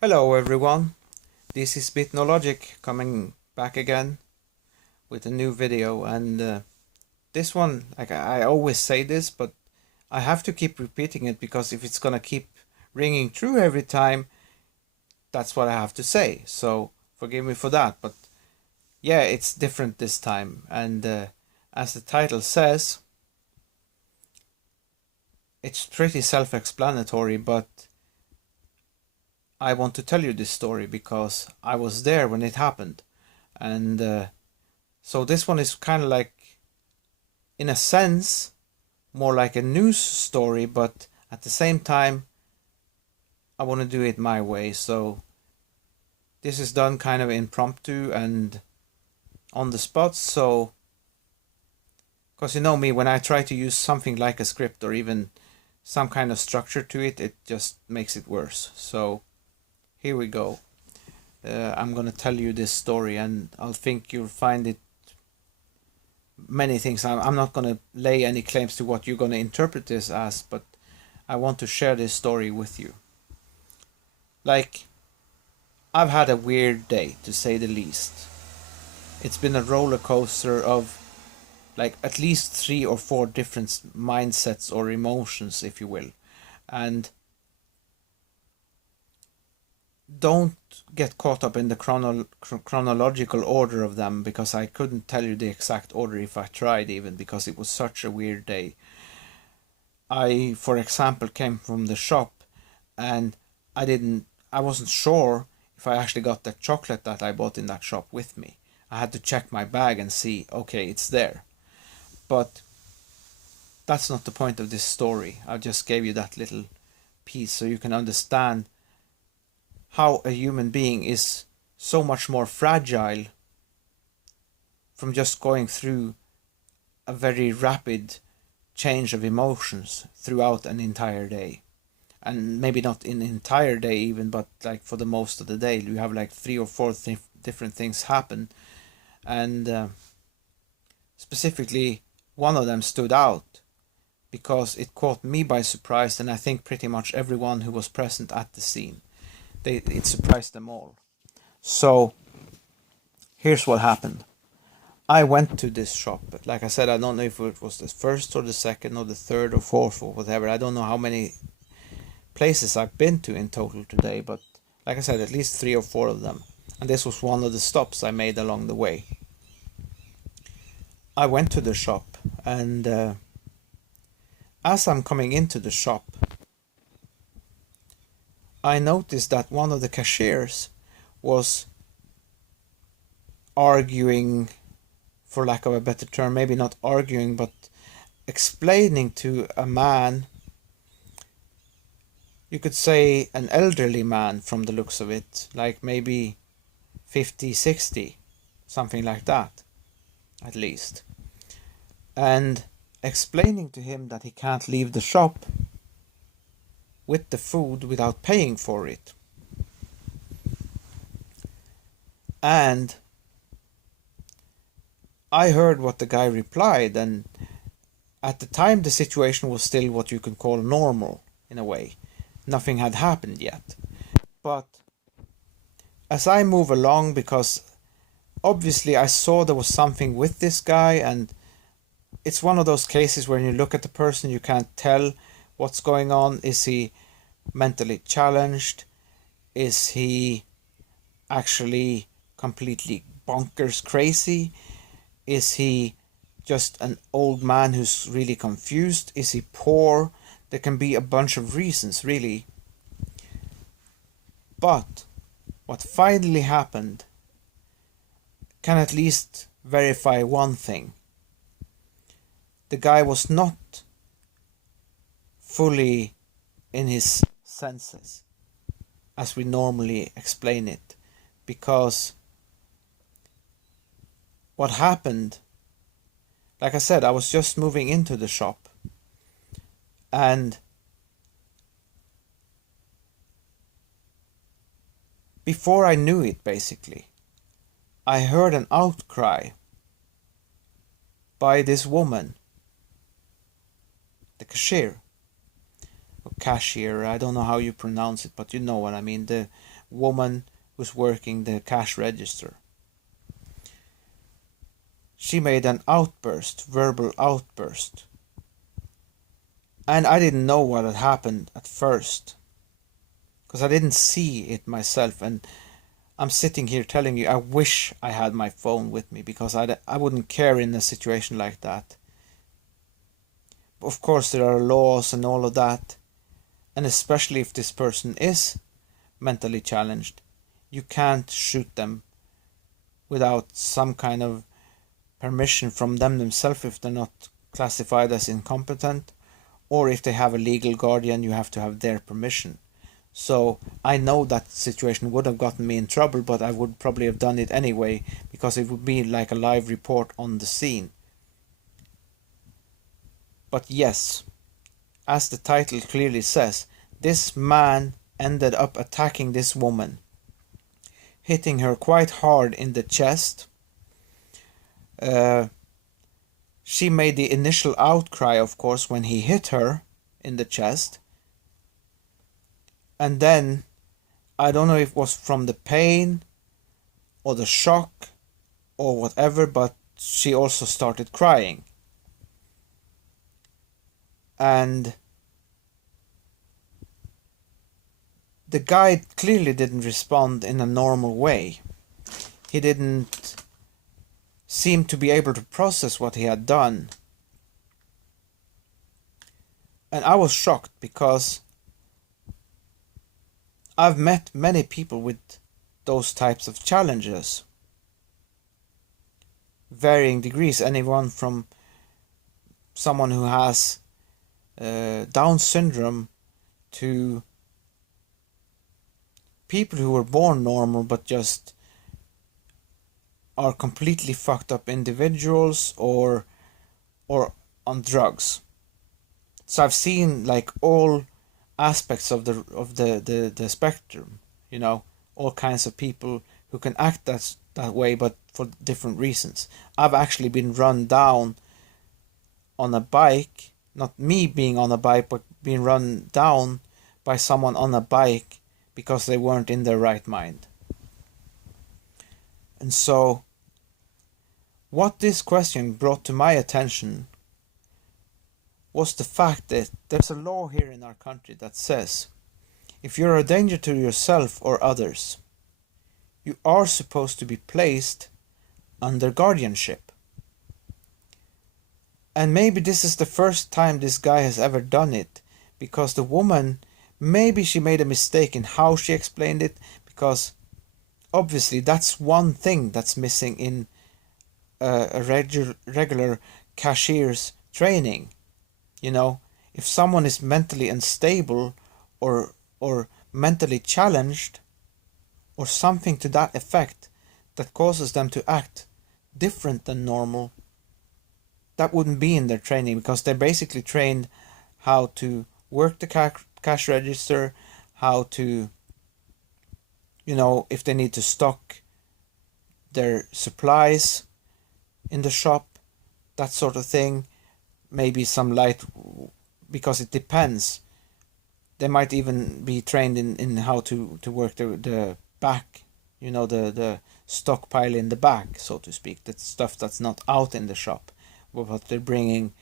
Hello everyone, this is Bitnologic coming back again with a new video, and this one, like I always say this, but I have to keep repeating it because if it's gonna keep ringing true every time, that's what I have to say, so forgive me for that. But yeah, it's different this time, and as the title says, it's pretty self-explanatory, but I want to tell you this story because I was there when it happened. And so this one is kind of like, in a sense, more like a news story, but at the same time, I want to do it my way. So this is done kind of impromptu and on the spot. So, because you know me, when I try to use something like a script or even some kind of structure to it, it just makes it worse. So here we go. I'm gonna tell you this story, and I'll think you'll find it many things. I'm not gonna lay any claims to what you're gonna interpret this as, but I want to share this story with you. Like, I've had a weird day, to say the least. It's been a roller coaster of like at least 3 or 4 different mindsets or emotions, if you will. And don't get caught up in the chronological order of them, because I couldn't tell you the exact order if I tried, even because it was such a weird day. I, for example, came from the shop, and I wasn't sure if I actually got the chocolate that I bought in that shop with me. I had to check my bag and see, okay, it's there. But that's not the point of this story. I just gave you that little piece so you can understand how a human being is so much more fragile from just going through a very rapid change of emotions throughout an entire day. And maybe not an entire day even, but like for the most of the day you have like 3 or 4 different things happen. And specifically, one of them stood out because it caught me by surprise, and I think pretty much everyone who was present at the scene. It surprised them all. So here's what happened. I went to this shop. Like I said, I don't know if it was the first or the second or the third or fourth or whatever. I don't know how many places I've been to in total today, but like I said, at least 3 or 4 of them. And this was one of the stops I made along the way. I went to the shop, and as I'm coming into the shop, I noticed that one of the cashiers was arguing, for lack of a better term, maybe not arguing, but explaining to a man, you could say an elderly man from the looks of it, like maybe 50, 60, something like that, at least. And explaining to him that he can't leave the shop with the food without paying for it. And I heard what the guy replied, and at the time the situation was still what you could call normal, in a way. Nothing had happened yet. But as I move along, because obviously I saw there was something with this guy, and it's one of those cases where when you look at the person you can't tell what's going on. Is he mentally challenged? Is he actually completely bonkers crazy? Is he just an old man who's really confused? Is he poor? There can be a bunch of reasons, really. But what finally happened can at least verify one thing. The guy was not fully in his senses, as we normally explain it, because what happened, like I said, I was just moving into the shop, and before I knew it, basically, I heard an outcry by this woman, the cashier, or cashier, I don't know how you pronounce it, but you know what I mean, the woman who's working the cash register. She made an outburst, verbal outburst. And I didn't know what had happened at first, because I didn't see it myself. And I'm sitting here telling you, I wish I had my phone with me, because I wouldn't care in a situation like that. Of course, there are laws and all of that. And especially if this person is mentally challenged, you can't shoot them without some kind of permission from them themselves if they're not classified as incompetent, or if they have a legal guardian, you have to have their permission. So I know that situation would have gotten me in trouble, but I would probably have done it anyway, because it would be like a live report on the scene. But yes, as the title clearly says, this man ended up attacking this woman, hitting her quite hard in the chest. She made the initial outcry, of course, when he hit her in the chest. And then, I don't know if it was from the pain or the shock or whatever, but she also started crying. And the guy clearly didn't respond in a normal way. He didn't seem to be able to process what he had done. And I was shocked, because I've met many people with those types of challenges. Varying degrees, anyone from someone who has Down syndrome to people who were born normal but just are completely fucked up individuals or on drugs. So I've seen like all aspects of the spectrum, you know, all kinds of people who can act that way, but for different reasons. I've actually been run down on a bike, not me being on a bike, but being run down by someone on a bike because they weren't in their right mind. And so, what this question brought to my attention was the fact that there's a law here in our country that says if you're a danger to yourself or others, you are supposed to be placed under guardianship. And maybe this is the first time this guy has ever done it, because the woman, maybe she made a mistake in how she explained it, because obviously that's one thing that's missing in a regular cashier's training. You know, if someone is mentally unstable or mentally challenged or something to that effect that causes them to act different than normal, that wouldn't be in their training, because they're basically trained how to work the cash register, how to, you know, if they need to stock their supplies in the shop, that sort of thing. Maybe some light, because it depends. They might even be trained in how to work the back, you know, the stockpile in the back, so to speak. That stuff that's not out in the shop, but what they're bringing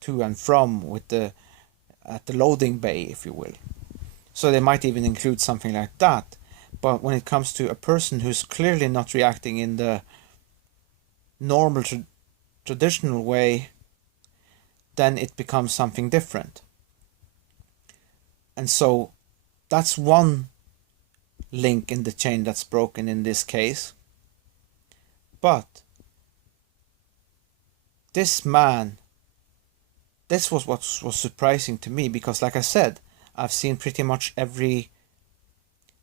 to and from at the loading bay, if you will. So they might even include something like that. But when it comes to a person who's clearly not reacting in the normal traditional way, then it becomes something different. And so that's one link in the chain that's broken in this case. But this man, this was what was surprising to me, because like I said, I've seen pretty much every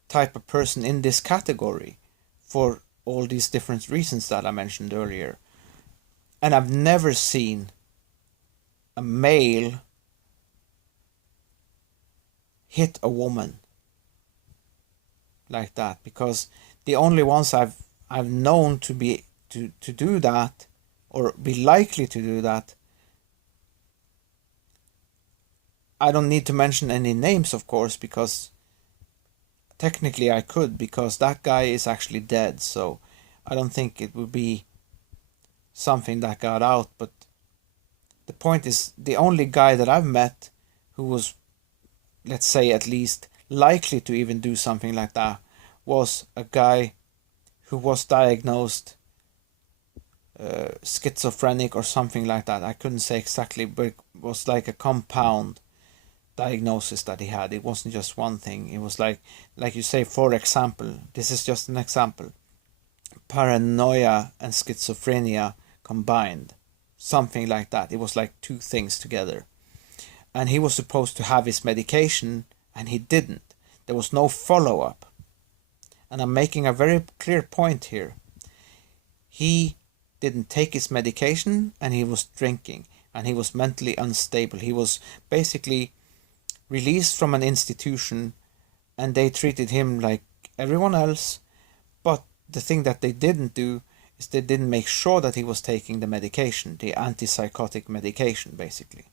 type of person in this category for all these different reasons that I mentioned earlier. And I've never seen a male hit a woman like that, because the only ones I've known to be to do that or be likely to do that, I don't need to mention any names, of course, because technically I could, because that guy is actually dead, so I don't think it would be something that got out. But the point is, the only guy that I've met who was, let's say, at least likely to even do something like that was a guy who was diagnosed schizophrenic or something like that. I couldn't say exactly, but it was like a compound diagnosis that he had. It wasn't just one thing. It was like you say, for example, this is just an example, paranoia and schizophrenia combined, something like that. It was like two things together, and he was supposed to have his medication and he didn't. There was no follow-up, and I'm making a very clear point here. He didn't take his medication, and he was drinking, and he was mentally unstable. He was basically released from an institution, and they treated him like everyone else. But the thing that they didn't do is they didn't make sure that he was taking the medication, the antipsychotic medication, basically.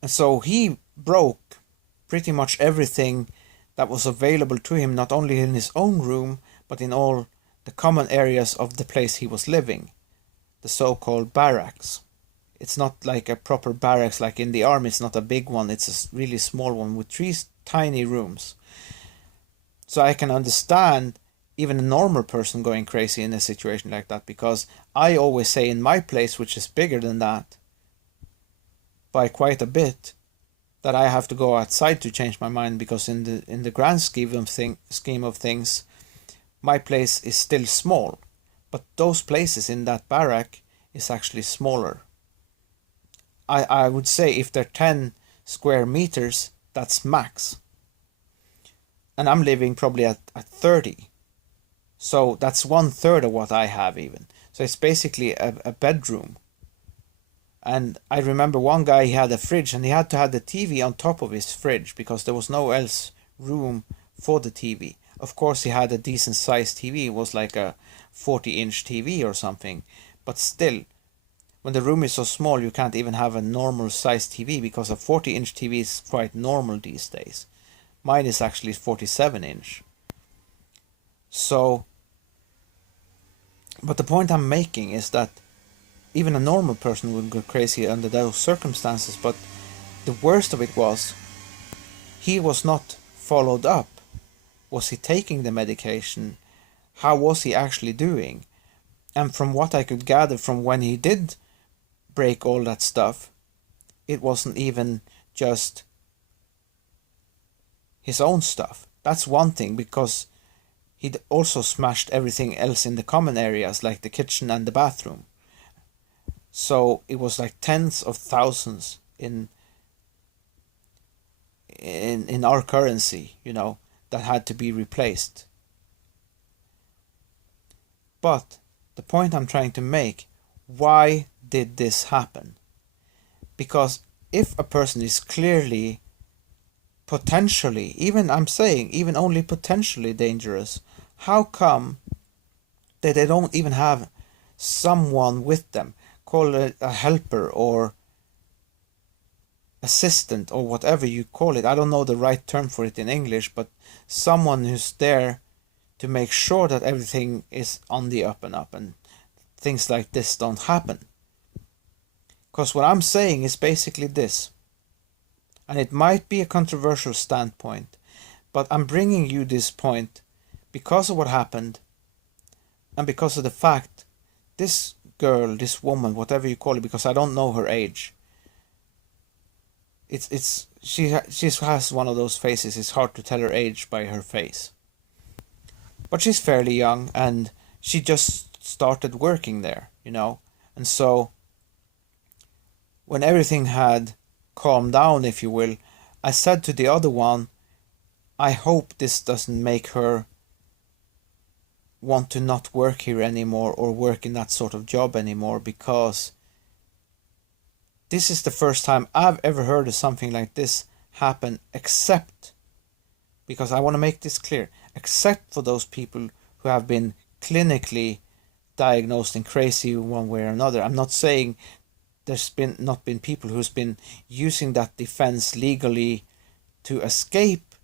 And so he broke pretty much everything that was available to him, not only in his own room, but in all the common areas of the place he was living, the so-called barracks. It's not like a proper barracks like in the army. It's not a big one. It's a really small one with 3 tiny rooms. So I can understand even a normal person going crazy in a situation like that, because I always say in my place, which is bigger than that by quite a bit, that I have to go outside to change my mind, because in the grand scheme of things, my place is still small, but those places in that barrack is actually smaller. I would say if they're 10 square meters, that's max. And I'm living probably at 30. So that's 1/3 of what I have even. So it's basically a bedroom. And I remember one guy, he had a fridge, and he had to have the TV on top of his fridge because there was no else room for the TV. Of course, he had a decent sized TV. It was like a 40-inch TV or something. But still, when the room is so small, you can't even have a normal sized TV, because a 40-inch TV is quite normal these days. Mine is actually 47-inch. So, but the point I'm making is that even a normal person would go crazy under those circumstances. But the worst of it was, he was not followed up. Was he taking the medication? How was he actually doing? And from what I could gather from when he did break all that stuff, it wasn't even just his own stuff. That's one thing, because he'd also smashed everything else in the common areas, like the kitchen and the bathroom. So it was like tens of thousands in our currency, that had to be replaced. But the point I'm trying to make, why did this happen? Because if a person is clearly, potentially, even I'm saying, even only potentially dangerous, how come that they don't even have someone with them? Call it a helper or assistant or whatever you call it. I don't know the right term for it in English, but someone who's there to make sure that everything is on the up and up and things like this don't happen. Because what I'm saying is basically this, and it might be a controversial standpoint, but I'm bringing you this point because of what happened, and because of the fact this girl, this woman, whatever you call it, because I don't know her age, she has one of those faces. It's hard to tell her age by her face, but she's fairly young, and she just started working there, and so when everything had calmed down, if you will, I said to the other one, I hope this doesn't make her want to not work here anymore or work in that sort of job anymore, because this is the first time I've ever heard of something like this happen, except, because I want to make this clear, except for those people who have been clinically diagnosed and crazy one way or another. I'm not saying there's not been people who's been using that defense legally to escape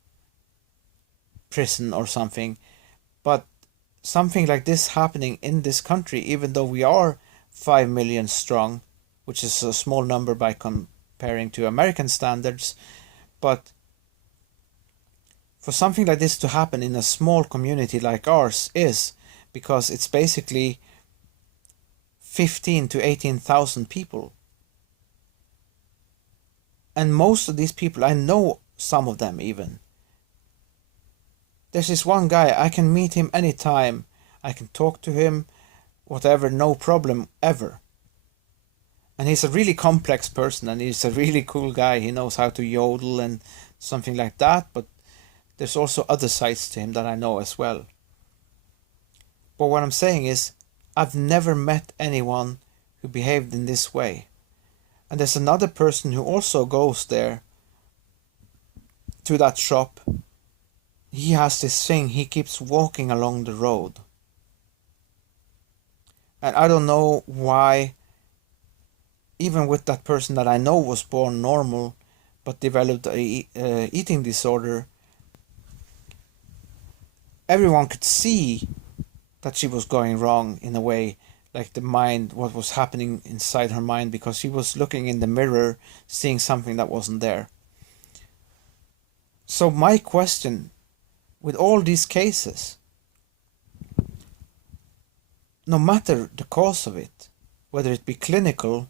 prison or something. But something like this happening in this country, even though we are 5 million strong, which is a small number by comparing to American standards, but for something like this to happen in a small community like ours is because it's basically 15 to 18,000 people. And most of these people, I know some of them even. There's this one guy, I can meet him anytime. I can talk to him, whatever, no problem ever. And he's a really complex person, and he's a really cool guy. He knows how to yodel and something like that, but there's also other sides to him that I know as well. But what I'm saying is, I've never met anyone who behaved in this way. And there's another person who also goes there to that shop. He has this thing, he keeps walking along the road. And I don't know why, even with that person that I know was born normal but developed a eating disorder, everyone could see that she was going wrong in a way, like the mind, what was happening inside her mind, because she was looking in the mirror, seeing something that wasn't there. So my question with all these cases, no matter the cause of it, whether it be clinical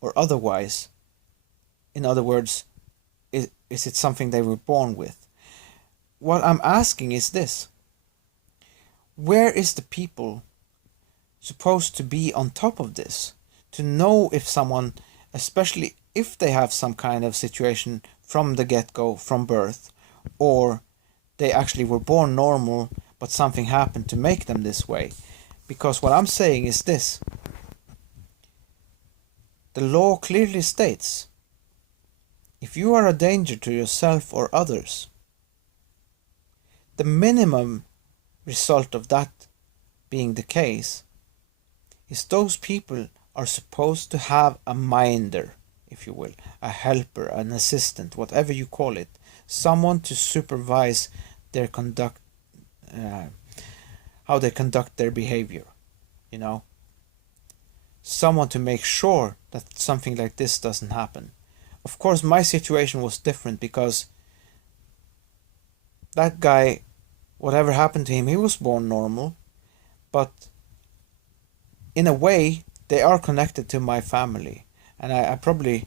or otherwise, in other words, is it something they were born with? What I'm asking is this: where is the people supposed to be on top of this, to know if someone, especially if they have some kind of situation from the get-go, from birth, or they actually were born normal but something happened to make them this way? Because what I'm saying is this: the law clearly states, if you are a danger to yourself or others, the minimum result of that being the case is those people are supposed to have a minder, if you will, a helper, an assistant, whatever you call it, someone to supervise their conduct, how they conduct their behavior, you know, someone to make sure that something like this doesn't happen. Of course, my situation was different because that guy, whatever happened to him, he was born normal, but in a way, they are connected to my family. And I probably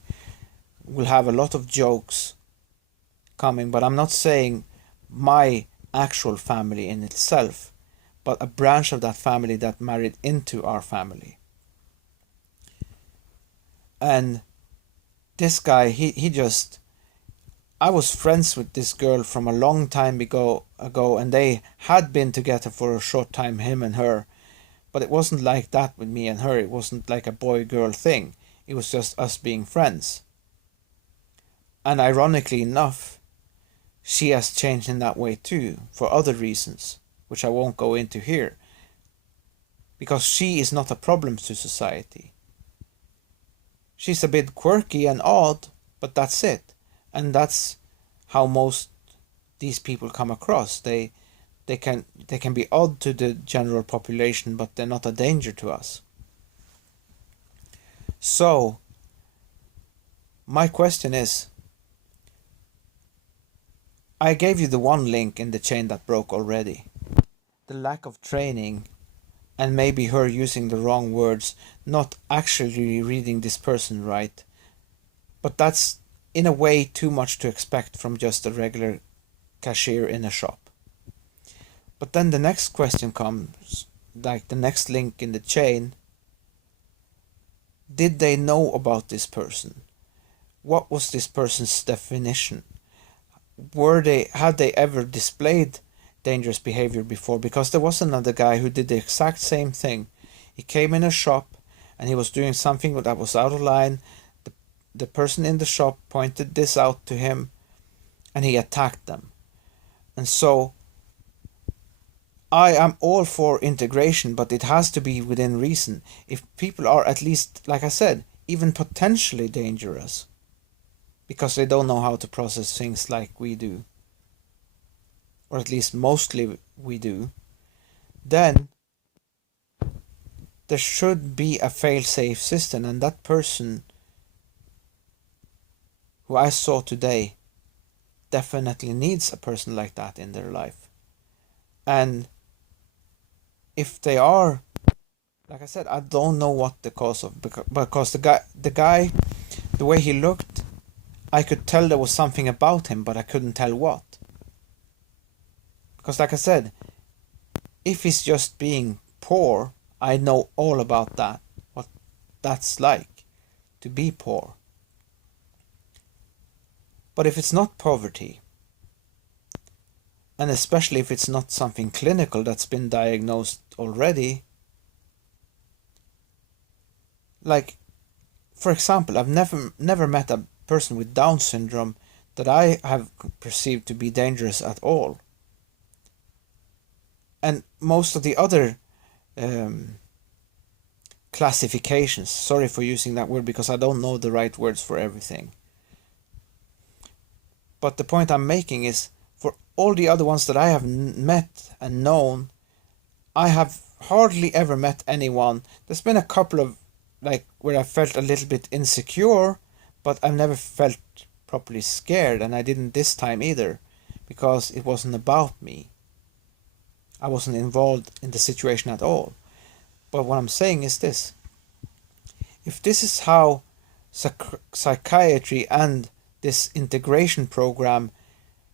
will have a lot of jokes coming, but I'm not saying my actual family in itself, but a branch of that family that married into our family. And this guy, he just, I was friends with this girl from a long time ago, and they had been together for a short time, him and her. But it wasn't like that with me and her. It wasn't like a boy-girl thing. It was just us being friends. And ironically enough, she has changed in that way too, for other reasons, which I won't go into here. Because she is not a problem to society. She's a bit quirky and odd, but that's it. And that's how most these people come across. They can be odd to the general population, but they're not a danger to us. So my question is, I gave you the one link in the chain that broke already. The lack of training, and maybe her using the wrong words, not actually reading this person right. But that's in a way too much to expect from just a regular cashier in a shop. But then the next question comes, like the next link in the chain. Did they know about this person? What was this person's definition? Had they ever displayed dangerous behavior before? Because there was another guy who did the exact same thing. He came in a shop and he was doing something that was out of line. The person in the shop pointed this out to him and he attacked them. And so I am all for integration, but it has to be within reason. If people are, at least, like I said, even potentially dangerous, because they don't know how to process things like we do, or at least mostly we do, then there should be a fail-safe system, and that person who I saw today definitely needs a person like that in their life. And if they are, like I said, I don't know what the cause of, because the guy, the way he looked, I could tell there was something about him, but I couldn't tell what. Because like I said, if he's just being poor, I know all about that, what that's like to be poor. But if it's not poverty, and especially if it's not something clinical that's been diagnosed already, like, for example, I've never met a person with Down syndrome that I have perceived to be dangerous at all. And most of the other classifications, sorry for using that word because I don't know the right words for everything. But the point I'm making is, for all the other ones that I have met and known, I have hardly ever met anyone. There's been a couple of, like, where I felt a little bit insecure, but I've never felt properly scared, and I didn't this time either, because it wasn't about me. I wasn't involved in the situation at all. But what I'm saying is this: if this is how psychiatry and this integration program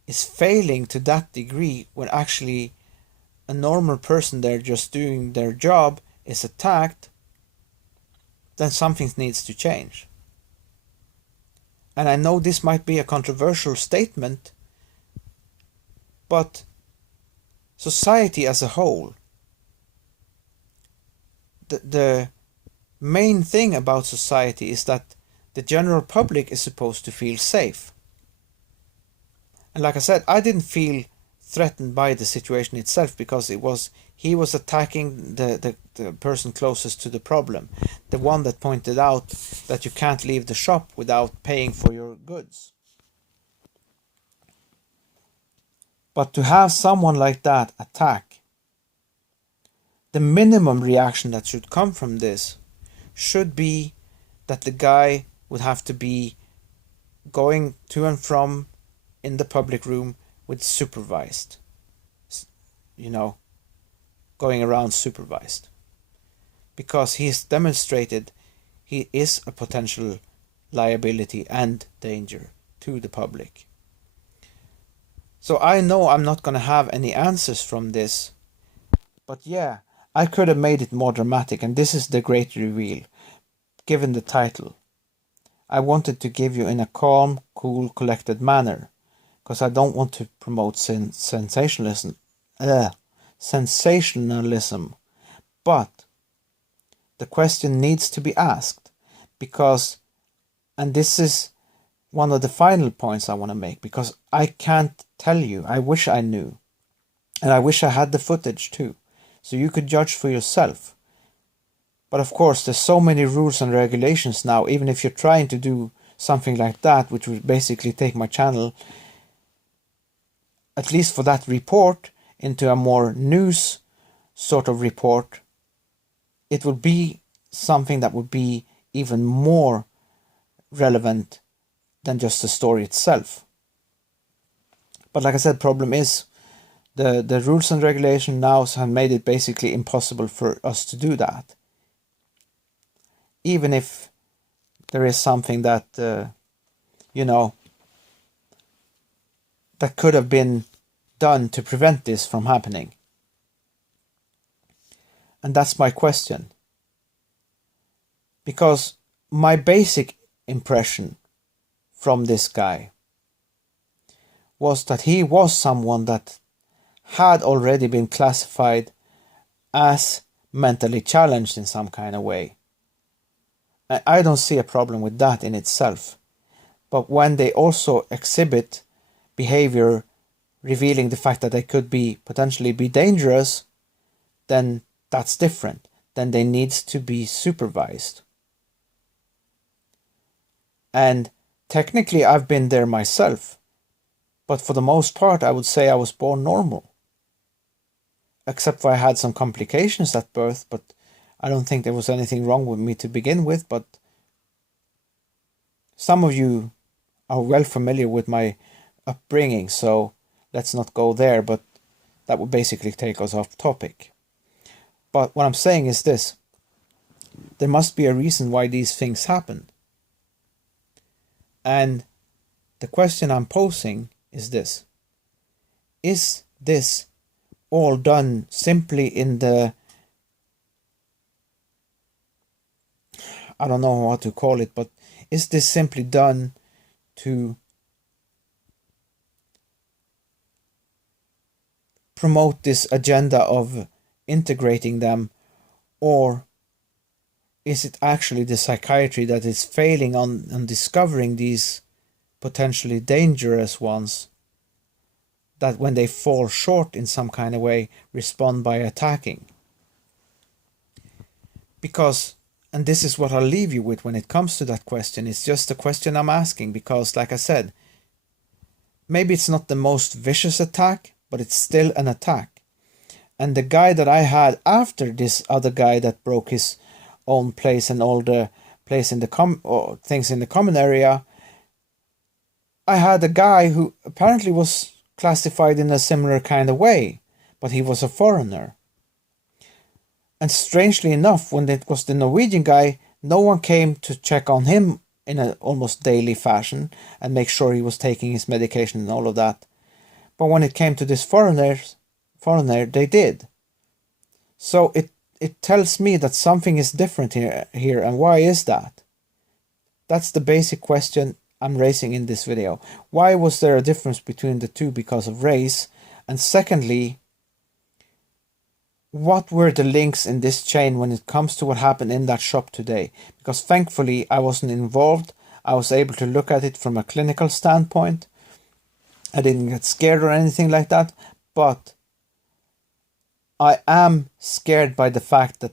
is failing to that degree, when actually a normal person there just doing their job is attacked, then something needs to change. And I know this might be a controversial statement, but society as a whole, the main thing about society is that the general public is supposed to feel safe. And like I said, I didn't feel threatened by the situation itself, because he was attacking the person closest to the problem, the one that pointed out that you can't leave the shop without paying for your goods. But to have someone like that attack, the minimum reaction that should come from this should be that the guy would have to be going to and from in the public room with supervised, going around supervised, because he's demonstrated he is a potential liability and danger to the public. So I know I'm not going to have any answers from this, but yeah, I could have made it more dramatic, and this is the great reveal, given the title. I wanted to give you in a calm, cool, collected manner, because I don't want to promote sensationalism. But the question needs to be asked, because, and this is one of the final points I want to make, because I can't tell you. I wish I knew, and I wish I had the footage too, so you could judge for yourself. But of course, there's so many rules and regulations now, even if you're trying to do something like that, which would basically take my channel, at least for that report, into a more news sort of report, it would be something that would be even more relevant than just the story itself. But like I said, problem is the rules and regulations now have made it basically impossible for us to do that. Even if there is something that, that could have been done to prevent this from happening. And that's my question. Because my basic impression from this guy was that he was someone that had already been classified as mentally challenged in some kind of way. I don't see a problem with that in itself. But when they also exhibit behavior revealing the fact that they could potentially be dangerous, then that's different. Then they need to be supervised. And technically I've been there myself. But for the most part, I would say I was born normal. Except for I had some complications at birth, but I don't think there was anything wrong with me to begin with. But some of you are well familiar with my upbringing, so let's not go there, but that would basically take us off topic. But what I'm saying is this: there must be a reason why these things happen. And the question I'm posing is this: is this all done simply in the, I don't know what to call it, but is this simply done to promote this agenda of integrating them, or is it actually the psychiatry that is failing on discovering these potentially dangerous ones, that when they fall short in some kind of way, respond by attacking? Because, and this is what I'll leave you with when it comes to that question, it's just a question I'm asking, because like I said, maybe it's not the most vicious attack, but it's still an attack. And the guy that I had after this other guy that broke his own place and all the place in the things in the common area, I had a guy who apparently was classified in a similar kind of way, but he was a foreigner. And strangely enough, when it was the Norwegian guy, no one came to check on him in an almost daily fashion and make sure he was taking his medication and all of that. But when it came to this foreigner, they did. So it tells me that something is different here, and why is that? That's the basic question I'm raising in this video. Why was there a difference between the two because of race? And secondly, what were the links in this chain when it comes to what happened in that shop today? Because thankfully I wasn't involved. I was able to look at it from a clinical standpoint. I didn't get scared or anything like that, but I am scared by the fact that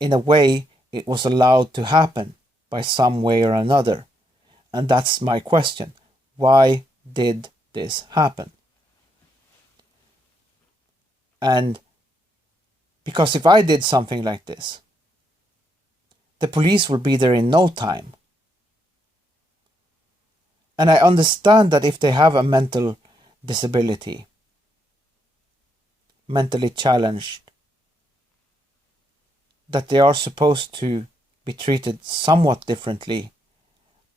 in a way it was allowed to happen by some way or another. And that's my question. Why did this happen? And because if I did something like this, the police will be there in no time. And I understand that if they have a mental disability, mentally challenged, that they are supposed to be treated somewhat differently.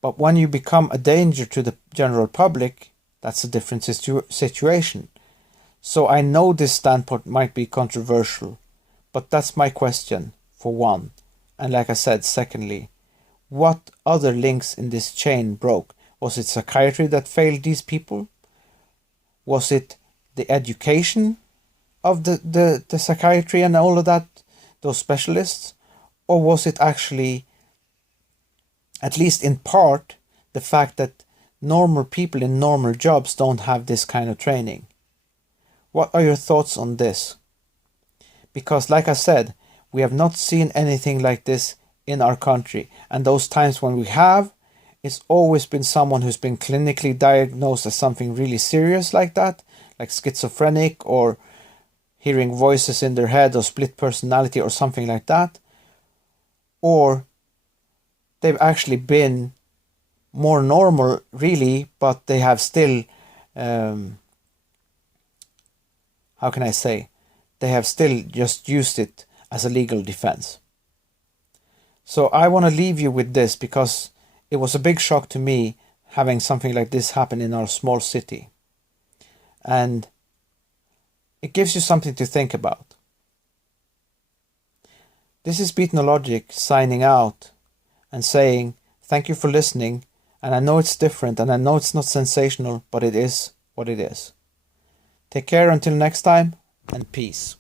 But when you become a danger to the general public, that's a different situation. So I know this standpoint might be controversial, but that's my question, for one. And like I said, secondly, what other links in this chain broke? Was it psychiatry that failed these people? Was it the education of the psychiatry and all of that, those specialists? Or was it actually, at least in part, the fact that normal people in normal jobs don't have this kind of training? What are your thoughts on this? Because like I said, we have not seen anything like this in our country. And those times when we have, it's always been someone who's been clinically diagnosed as something really serious like that, like schizophrenic or hearing voices in their head or split personality or something like that. Or they've actually been more normal, really, but they have still, how can I say, they have still just used it as a legal defense. So I want to leave you with this, because it was a big shock to me having something like this happen in our small city. And it gives you something to think about. This is Beatnologic signing out and saying thank you for listening. And I know it's different and I know it's not sensational, but it is what it is. Take care until next time, and peace.